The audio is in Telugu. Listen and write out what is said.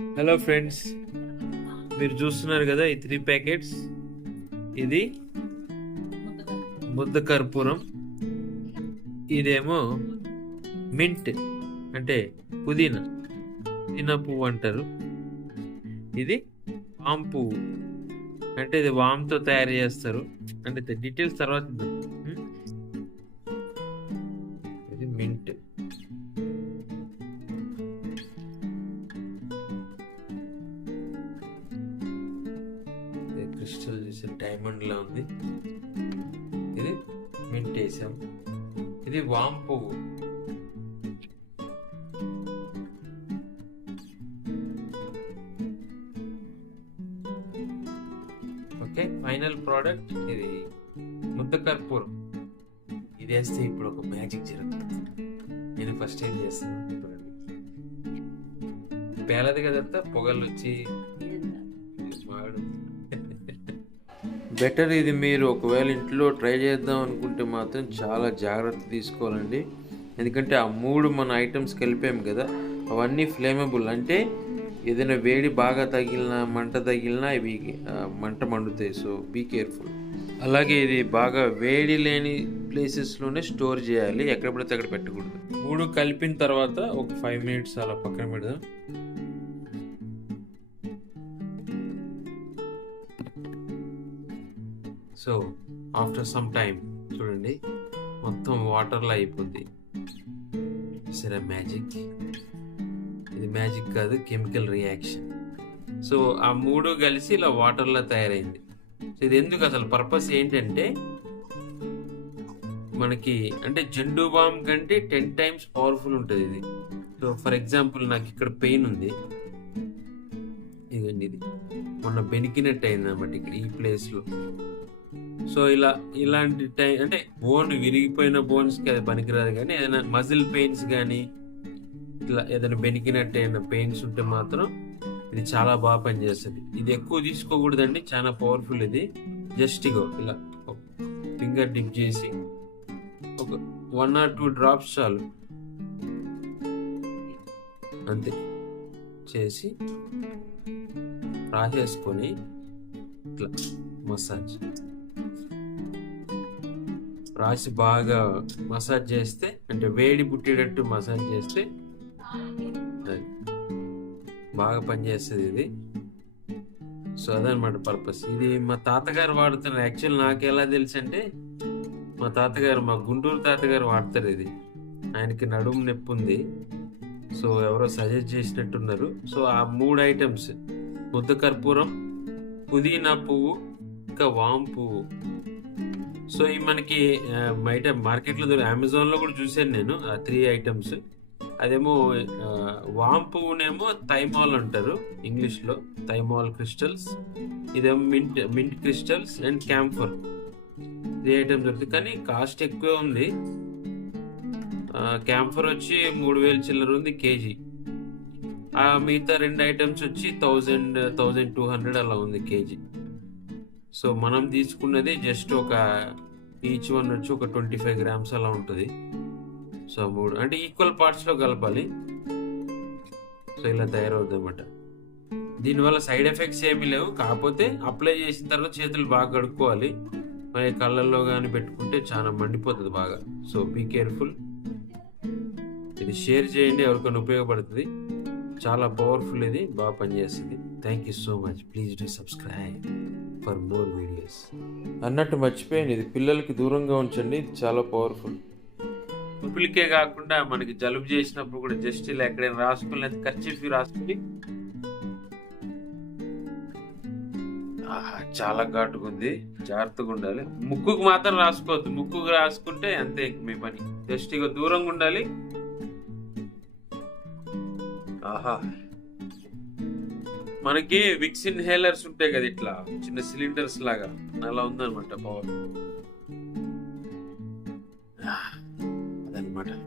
హలో ఫ్రెండ్స్ మీరు చూస్తున్నారు కదా ఈ త్రీ ప్యాకెట్స్ ఇది ముద్ద కర్పూరం ఇదేమో మింట్ అంటే పుదీనా. పుదీనా పువ్వు అంటారు. ఇది వామ్ పువ్వు. అంటే ఇది వామ్తో తయారు చేస్తారు. అంటే డీటెయిల్స్ తర్వాత క్రిస్టల్ డైమండ్లా డైమండ్ లా ఉంది. ఇది మింట్ వేసాం ఇది వామ్ పువ్వు. ఓకే ఫైనల్ ప్రోడక్ట్ ఇది. ముద్ద కర్పూరం. ఇది వేస్తే ఇప్పుడు ఒక మ్యాజిక్ జరుగుతుంది. నేను ఫస్ట్ టైం చేస్తాను? పేలది కదంతా పొగలు వచ్చి బెటర్ ఇది మీరు ఒకవేళ ఇంట్లో ట్రై చేద్దాం అనుకుంటే మాత్రం చాలా జాగ్రత్త తీసుకోవాలండి. ఎందుకంటే ఆ మూడు మన ఐటమ్స్ కలిపాము కదా అవన్నీ ఫ్లేమబుల్. అంటే ఏదైనా వేడి బాగా తగిలినా మంట తగిలినా ఇవి మంట మండుతాయి. సో బీ కేర్ఫుల్ అలాగే ఇది బాగా వేడి లేని ప్లేసెస్లోనే స్టోర్ చేయాలి. ఎక్కడ పడితే అక్కడ పెట్టకూడదు. మూడు కలిపిన తర్వాత ఒక ఫైవ్ మినిట్స్ అలా పక్కన పెడదాం. సో ఆఫ్టర్ సమ్ టైం చూడండి మొత్తం వాటర్లో అయిపోద్ది. సరే మ్యాజిక్ ఇది మ్యాజిక్ కాదు కెమికల్ రియాక్షన్ సో ఆ మూడు కలిసి ఇలా వాటర్లో తయారైంది. సో ఇది ఎందుకు అసలు పర్పస్ ఏంటంటే మనకి అంటే జెండు బామ్ కంటే టెన్ టైమ్స్ పవర్ఫుల్ ఉంటుంది ఇది. సో ఫర్ ఎగ్జాంపుల్ నాకు ఇక్కడ పెయిన్ ఉంది. ఇదండి ఇది. మొన్న బెనికినట్టు అయింది అన్నమాట ఇక్కడ ఈ ప్లేస్లో సో ఇలా ఇలాంటి టైం అంటే బోన్ విరిగిపోయిన బోన్స్కి అది పనికిరాదు కానీ ఏదైనా మజిల్ పెయిన్స్ కానీ ఇట్లా ఏదైనా బెనికినట్టు అయిన పెయిన్స్ ఉంటే మాత్రం ఇది చాలా బాగా పనిచేస్తుంది. ఇది ఎక్కువ తీసుకోకూడదండి చాలా పవర్ఫుల్ ఇది. జస్ట్ ఇగో ఇలా ఫింగర్ డిప్ చేసి ఒక వన్ ఆర్ టూ డ్రాప్స్ చాలు. అంతే. చేసి రాసేసుకొని ఇట్లా మసాజ్. రాసి బాగా మసాజ్ చేస్తే అంటే వేడి పుట్టేటట్టు మసాజ్ చేస్తే బాగా పనిచేస్తుంది ఇది. సో అదనమాట పర్పస్. ఇది మా తాతగారు వాడుతున్నారు యాక్చువల్ నాకు ఎలా తెలుసు అంటే మా తాతగారు మా గుంటూరు తాతగారు వాడతారు ఇది. ఆయనకి నడుము నొప్పి ఉంది. సో ఎవరో సజెస్ట్ చేసినట్టున్నారు. సో ఆ మూడు ఐటమ్స్ ముద్ద కర్పూరం పుదీనా పువ్వు ఇంకా సో ఈ మనకి బయట మార్కెట్లో దొరికి అమెజాన్లో కూడా చూశాను నేను ఆ త్రీ ఐటమ్స్. అదేమో వాంపునేమో థైమాల్ అంటారు ఇంగ్లీష్లో. థైమాల్ క్రిస్టల్స్ ఇదేమో mint mint crystals and camphor. Three items దొరుకుతాయి. కానీ కాస్ట్ ఎక్కువ ఉంది. క్యాంఫర్ వచ్చి మూడు వేలు చిల్లర ఉంది కేజీ. మిగతా రెండు ఐటమ్స్ వచ్చి థౌజండ్ థౌజండ్ టూ హండ్రెడ్ అలా ఉంది కేజీ. సో మనం తీసుకున్నది జస్ట్ ఒక ఈచ్ వన్ వచ్చి ఒక ట్వంటీ ఫైవ్ గ్రామ్స్ అలా ఉంటుంది. సో మూడు అంటే ఈక్వల్ పార్ట్స్లో కలపాలి. సో ఇలా తయారవుద్ది అనమాట దీనివల్ల సైడ్ ఎఫెక్ట్స్ ఏమీ లేవు. కాకపోతే అప్లై చేసిన తర్వాత చేతులు బాగా కడుక్కోవాలి. మరి కళ్ళల్లో కానీ పెట్టుకుంటే చాలా మండిపోతుంది బాగా. సో బీ కేర్ఫుల్ ఇది షేర్ చేయండి ఎవరికైనా ఉపయోగపడుతుంది. చాలా పవర్ఫుల్ ఇది బాగా పనిచేస్తుంది. Thank you so much please do subscribe for more videos అన్నట్టు మర్చిపోయాను. ఇది పిల్లలకి దూరంగా ఉంచండి. ఇది చాలా పవర్ఫుల్. పులికే కాకుండా మనకి జలుబు చేసినప్పుడు కూడా జస్ట్ ఇలా ఎక్కడైనా రాసుకుని లేదా ఖర్చు రాసుకుని. చాలా ఘాటుగా ఉంది. జాగ్రత్తగా ఉండాలి. ముక్కుకు మాత్రం రాసుకోవద్దు. ముక్కుకు రాసుకుంటే అంతే ఇంక మీ పని. జస్ట్ ఇక దూరంగా ఉండాలి. ఆహా. మనకి విక్స్ ఇన్హేలర్స్ ఉంటాయి కదా ఇట్లా చిన్న సిలిండర్స్ లాగా. అలా ఉందనమాట పవర్